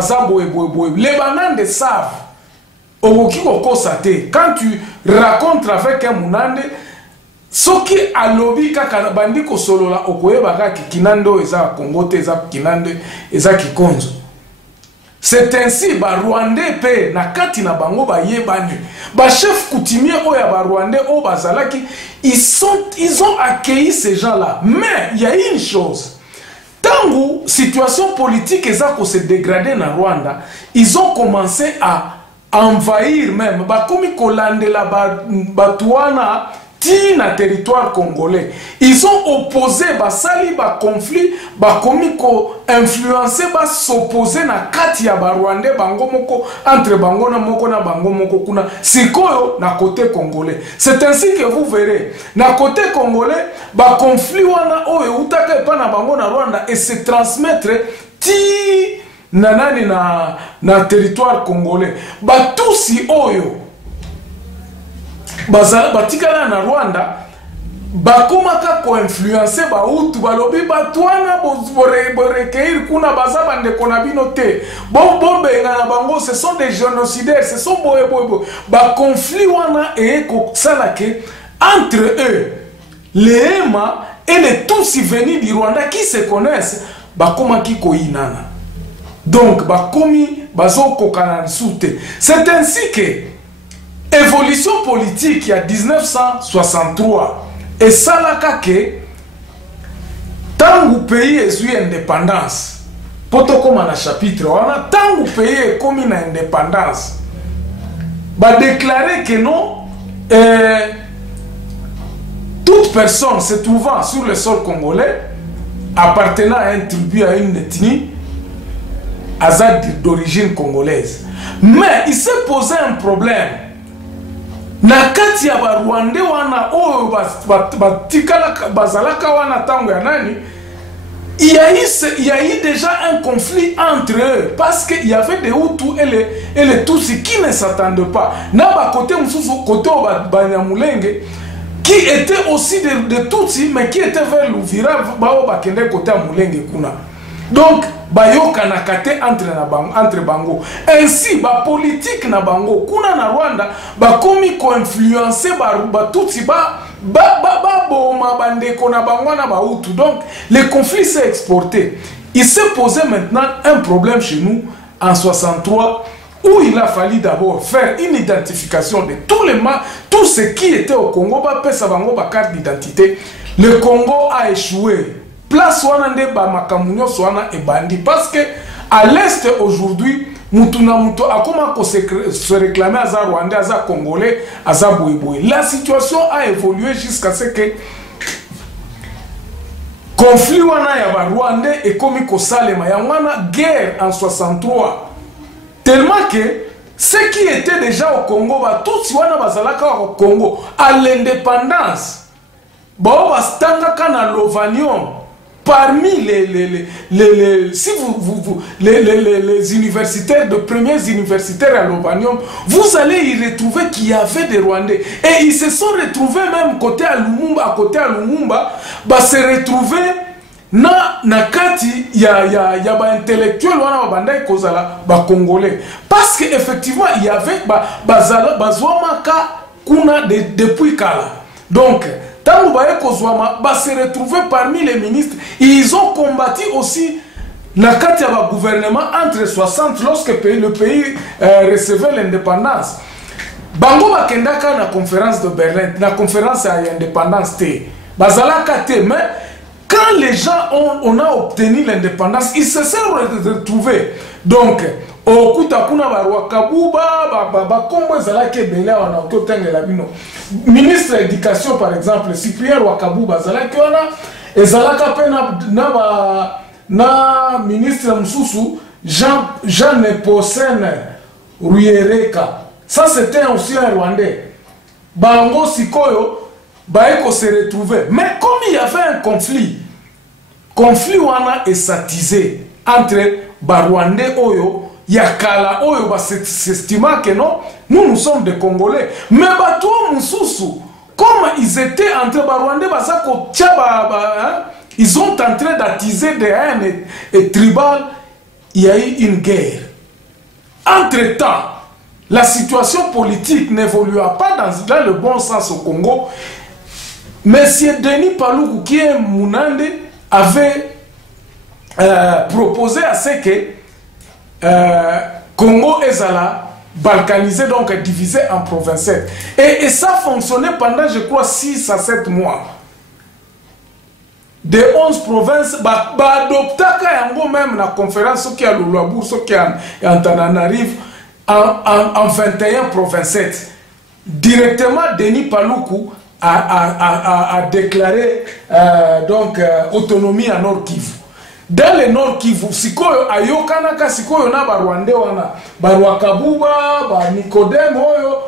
baza boye boye boye. Les Banande savent. Quand tu racontes avec un Munande, ce qui a lobby kaka bandi ko solo la okoye baka kinando eza Congo te eza kinando eza Kikonzo. C'est ainsi ba Rwandais pe na kati na bango ba yebani. Ba chef coutumier oya ba Rwandais o bazalaki, ils ont accueilli ces gens-là. Mais il y a une chose. Tangu situation politique eza ko se dégrader na Rwanda, ils ont commencé à envahir même ba komi kolandela ba tuana ti na territoire congolais. Ils ont opposé basali ba conflit ba komi ko influencer ba s'opposer na kati ya ba Rwandais bango moko entre bango na moko na bango moko kuna sikoyo na côté congolais. C'est ainsi que vous verrez na côté congolais ba conflit wana oyo utaka pa na bango na Rwanda et se transmettre ti nanani na territoire congolais. Ba tusi oyo batikala na Rwanda bakomaka ko influencer ba utu balobi batwana borekeir kuna baza bande konabino te bombe na bango, ce sont des génocidaires, ce sont boye ba conflit wana et ko salake entre eux les Hema et les Tutsi venus du Rwanda qui se connaissent bakomaki ko inana. Donc bakomi bazoko kana soute. C'est ainsi que évolution politique il y a 1963 et ça là que tangu pays est eu indépendance poto comme na chapitre wana tangu pays comme une indépendance ba déclarer que non toute personne se trouvant sur le sol congolais appartenant à un tribu, à une ethnie d'origine congolaise. Mais il s'est posé un problème. Nakati ya ba Rwandais wana oyo batikala bazalaka wana tango ya nani, il y a eu déjà un conflit entre eux parce qu'il y avait des Hutus et les Tutsi qui ne s'attendaient pas. Na ba côté mususu côté Banyamulenge qui était aussi de Tutsi mais qui était vers l'Uvira bao bakende côté Mulenge kuna. Donc bayoka na kate entre bango. Ainsi ba politique na bango kuna na Rwanda ba komi ko influencer ba Tutsi ba boma bandeko na bango na ba Hutu. Donc le conflit s'est exporté. Il s'est posé maintenant un problème chez nous en 63 où il a fallu d'abord faire une identification de tout ce qui était au Congo, ba pesa bango ba carte d'identité. Le Congo a échoué. Place wana nde ba makamunyo swana e bandi parce que à l'est aujourd'hui mutuna muto akoma ko se réclamer à Rwandais, à Congolais, à Boyboy. La situation a évolué jusqu'à ce que conflit wana ya ba Rwandais et komi ko salema ya wana guerre en 63 tellement que ceux qui étaient déjà au Congo ba tous wana bazalaka au Congo à l'indépendance ba bastanga kana Lovanium. Parmi les universitaires, de premiers universitaires à Lovanium, vous allez y retrouver qu'il y avait des Rwandais. Et ils se sont retrouvés même côté à Lumumba, bah se retrouver na kati ya ba intellectuel wana bandai kozala ba congolais. Parce que effectivement il y avait bazwamaka kuna depuis kala. Donc tant que se retrouver parmi les ministres, ils ont combattu aussi la carte du gouvernement entre 60 lorsque le pays recevait l'indépendance. Bango bakendaka na conférence de Berlin, na conférence à l'indépendance té. Bazalaka té, mais quand les gens on a obtenu l'indépendance, ils se sont retrouvés. Donc okuta kuna barwa kabuba ba kombo zalake bela wana okotengela bino ministre de l'éducation par exemple Cyprien Wakabuba zalake wana ezalaka pe na ministre mususu Jean Neposen Ruyereka. Ça c'était aussi un Rwandais. Bango sikoyo baeko se retrouver. Mais comme il y avait un conflit wana est satisé entre Barwandais oyo Yakala oyo ba s'estima que non, nous sommes des Congolais. Mais bato mususu, comme ils étaient entre Barwandais basako ils ont tenté d'attiser des haines et tribales, il y a eu une guerre Entre-temps, la situation politique n'évolua pas dans le bon sens au Congo. Monsieur Denis Paluku, qui est Mounande, avait proposé à ce que Congo Ezala balkanisé, donc divisé en provinces. Et ça fonctionnait pendant, je crois, 6 à 7 mois. De 11 provinces, adoptaka yango même la conférence qui a l'Oluabu, qui a Antananarive, en 21 provinces. Directement, Denis Paluku a déclaré donc autonomie en Nord Kivu. Dans le Nord Kivu, sikoyo ayokanaka sikoyo na Barwande wana, Barwakabuba, ba Nicodème oyo,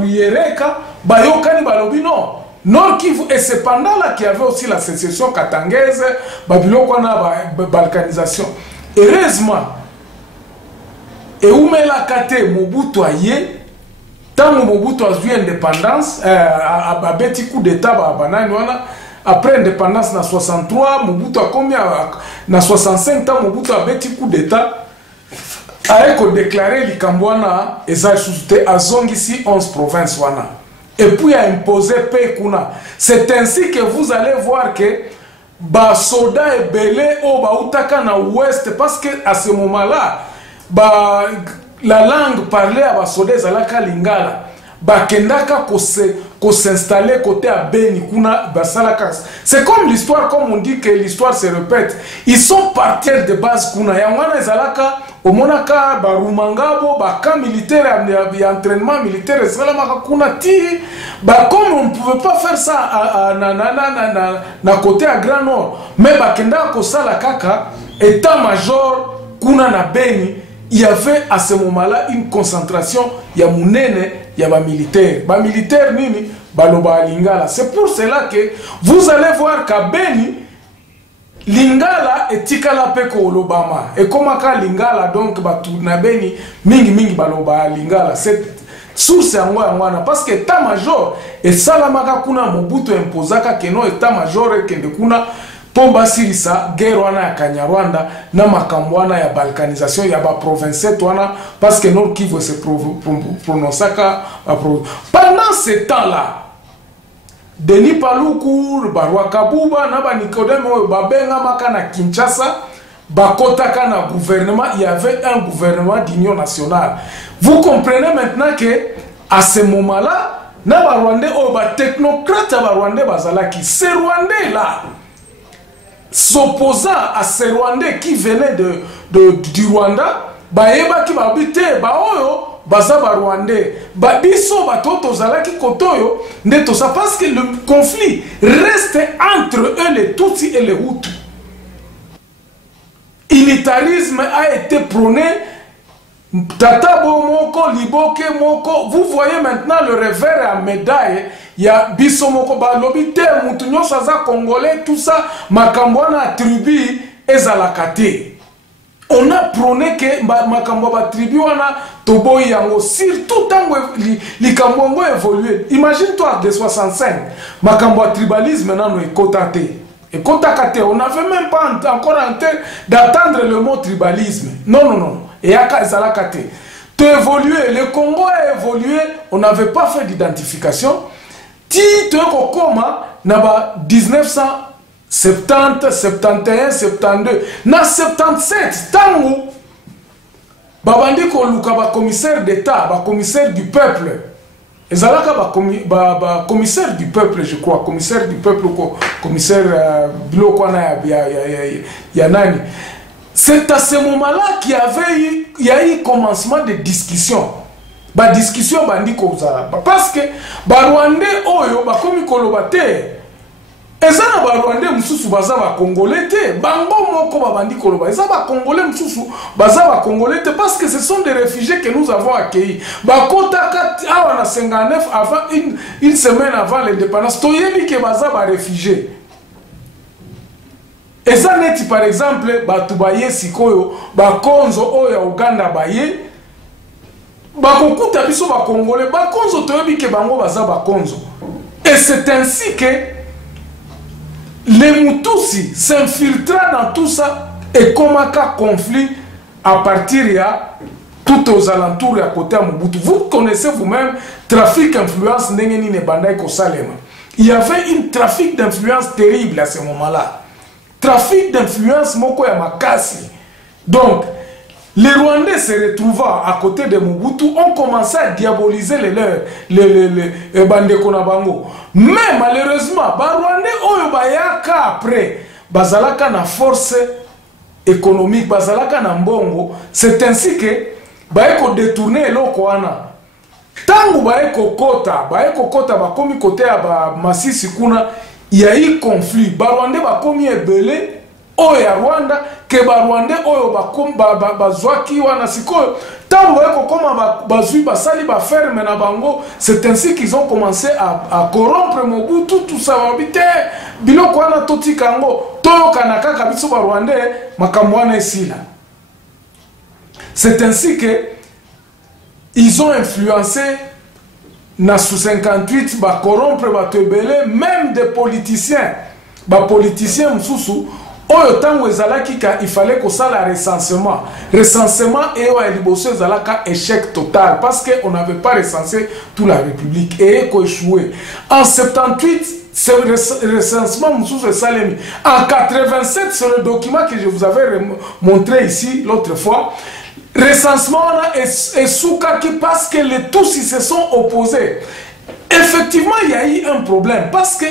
Ruyereka, bayokani balobi non. Nord Kivu, et c'est pendant là qu'il y avait aussi la sécession katangaise, Babylon balkanisation. Heureusement, et où met la kate Mobutu aye, tant Mobutu a eu indépendance, a bêti coup d'état banani wana. Après l'indépendance, en 63, Mobutu a combien? En 65 ans, Mobutu a bêti coup d'état. A déclaré l'Ikambouana et ça a zongi ici 11 provinces. Et puis a imposé Pekuna. C'est ainsi que vous allez voir que Basoda et Belé au Baoutaka na ouest, parce qu'à ce moment-là, la langue parlée à Basoda Zalaka Lingala. Bakendaka ko s'installer côté à Beni kuna basalaka. C'est comme l'histoire, comme on dit que l'histoire se répète. Ils sont partis de base kuna yangwana zalaka omonaka barumangabo baka militaire ya entraînement militaire salamaka kuna ti comme on ne pouvait pas faire ça na côté à Grand Nord, mais bakendaka ko sala kaka état-major kuna na Beni. Il y avait à ce moment-là une concentration, il y a mounene, il y a militaire. Militaire nini, baloba lingala. C'est pour cela que vous allez voir qu'à Beni, lingala et tikala peko olobama. Et comme à lingala, donc, na Beni, mingi baloba lingala. C'est source ya ngwana. Parce que état-major, et salamaka kuna Mobutu imposaka que non état-major et kende kuna, Pomba Sirisa, guerre wana ya Kanyarwanda, na makambo wana ya balkanisation ya ba province wana, parce que Nord Kivu se prononçaka. Pendant ce temps-là, Denis Paluku, Barwakabuba, na ba Nicodème, babenga maka na Kinshasa, bakotaka na gouvernement, il y avait un gouvernement d'union nationale. Vous comprenez maintenant que, à ce moment-là, na ba Rwandais, ba technocrate ba Rwandais bazalaki, ces Rwandais là, s'opposant à ces Rwandais qui venaient du Rwanda, baeba ki babite baoyo bazaba Rwandais babiso batoto zalaki kotoyo ndeto ça parce que le conflit reste entre eux les Tutsis et les Hutus. Unitarisme a été prôné. Tatabo moko liboke moko. Vous voyez maintenant le revers à médaille. Il y a Bissomoko Balobite, Moutounyo Saza Congolais, tout ça, Makambouana tribu et Zalakate. On a prôné que Makambouana tribu, on a Tobo Yango, surtout tant que l'Ikambouango évolué. Imagine-toi de 65, Makambouana tribalisme maintenant est cotaté. Et cotaté, on n'avait même pas encore en tête d'attendre le mot tribalisme. Non. Et Yaka Zalakate. Tu évolué, le Congo a évolué, on n'avait pas fait d'identification. Ti tu es koma na 1970, 71, 72, na 77 tango babandi ko luka ba commissaire d'état, ba commissaire du peuple. Ezalaka ba commissaire du peuple, je crois, commissaire du peuple ko commissaire biloko na ya nani. C'est à ce moment-là qu'il y a eu commencement de discussion. Ba discussion bandi kozala parce que ba Rwandais oyo ba komi koloba te ezana ba Rwandais mususu baza ba Congolais te bango moko ba bandi koloba ezana ba Congolais mususu baza ba Congolais te parce que ce sont des réfugiés que nous avons accueillis ba kota awa na 59 avant une semaine avant l'indépendance toyebi ke baza ba réfugiés. Ezana neti par exemple ba tubaye sikoyo ba konzo oyo Uganda baye bakokuta biso ba Congolais bakonzo toyebi ke bango baza bakonzo. Et c'est ainsi que les Mutusi s'infiltrent dans tout ça et comme un conflit à partir tout aux alentours et à côté à Mobutu. Vous connaissez vous-même trafic d'influence Nengeni Nebandai Kosalema. Il y avait une trafic d'influence terrible à ce moment-là. Trafic d'influence Moko Yamakasi. Donc, les Rwandais se retrouvant à côté de Mobutu ont commencé à diaboliser les leurs, les Bandeko Nabango. Mais malheureusement, les Rwandais ont après, bazalaka na force économique, bazalaka na mbongo. C'est ainsi que baeko détourner eloko wana. Tangu baeko kota bakomi côté ya Masisi kuna, il y a eu conflit. Rwandais bakomi ebele oyo ya Rwanda ke Rwandais oyo bazwaki wana sikoyo. Tangu baeko koma bazui basali ba ferme na bango, c'est ainsi qu'ils ont commencé à corrompre Mobutu tout ça habité biloko wana totika ngo toyo kanaka kabiso ba Rwandais makambo wana esila. C'est ainsi que ils ont influencé na sous 58 ba corrompre ba tebele même des politiciens. Ba politiciens msusu oyo tango ezalaki ka il fallait que ça la recensement. Recensement et o liboso ezalaka échec total parce que on n'avait pas recensé toute la République et ko échoué. En 78 ce recensement msusu salemi. En 87 sur le document que je vous avais montré ici l'autre fois, recensement est soukaki parce que les tous ils se sont opposés. Effectivement, il y a eu un problème parce que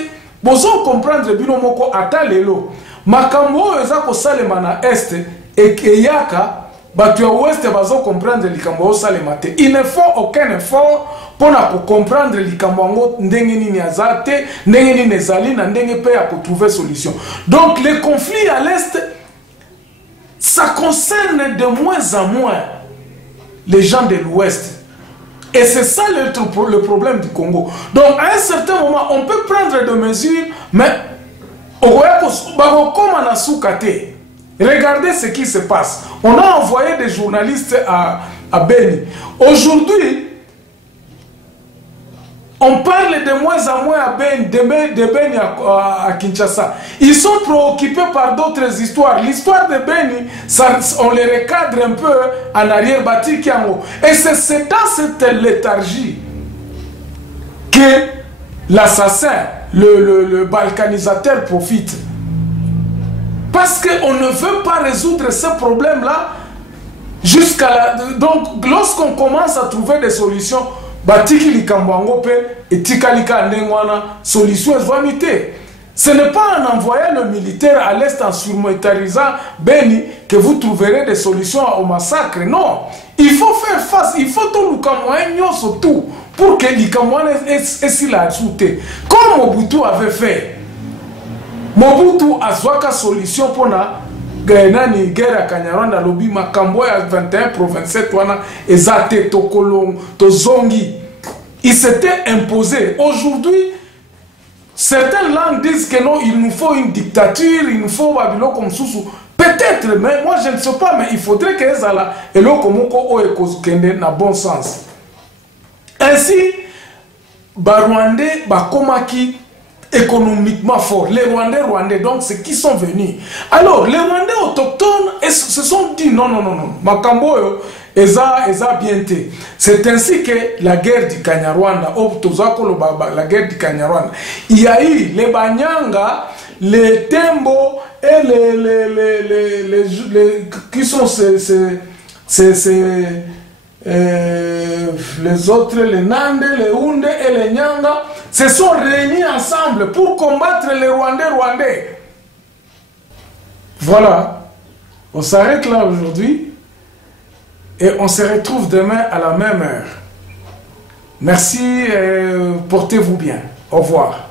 vous comprendre bino moko atalelo makambo eza ko salema na est et yaka batu ya ouest bazo comprendre likambo salema te. Il ne faut aucun effort pour comprendre likambo ngo ndenge nini azate ndenge nini ezali na ndenge pe ya ko trouver solution. Donc les conflits à l'est ça concerne de moins en moins les gens de l'Ouest. Et c'est ça le problème du Congo. Donc, à un certain moment, on peut prendre des mesures, mais regardez ce qui se passe. On a envoyé des journalistes à Beni. Aujourd'hui, on parle de moins en moins de Beni à Kinshasa. Ils sont préoccupés par d'autres histoires. L'histoire de Beni, on les recadre un peu en arrière-bâti Kiango. Et c'est dans cette léthargie que l'assassin, le balkanisateur profite. Parce qu'on ne veut pas résoudre ce problème-là jusqu'à la... Donc, lorsqu'on commence à trouver des solutions, batiki likambango pe etikalika ndengwana solution ezwamite. Ce n'est pas en envoyant le militaire à l'est en surmilitarisant Beni que vous trouverez des solutions au massacre. Non, il faut faire face, il faut tout le surtout pour que likamwana est la soute. Comme Mobutu avait fait. Mobutu azwaka solution pour na Gainani guerre Kanyarwanda lobi makambo ya 21 province wana ezate tokolong tozongi. Il s'était imposé. Aujourd'hui, certaines langues disent que non, il nous faut une dictature, il nous faut Babylone comme Soussou. Peut-être, mais moi je ne sais pas, mais il faudrait que ça et là comme on est dans bon sens. Ainsi, Rwandais, Komaki économiquement fort. Les Rwandais, donc ceux qui sont venus. Alors, les Rwandais autochtones se sont dit non, Makambo, Eza bien été. C'est ainsi que la guerre du Kanyarwanda, la guerre du Kanyarwanda, il y a eu les Banyanga, les Tembo et les qui sont les autres, les Nande, les Hunde et les Nyanga, se sont réunis ensemble pour combattre les Rwandais. Voilà. On s'arrête là aujourd'hui et on se retrouve demain à la même heure. Merci, portez-vous bien. Au revoir.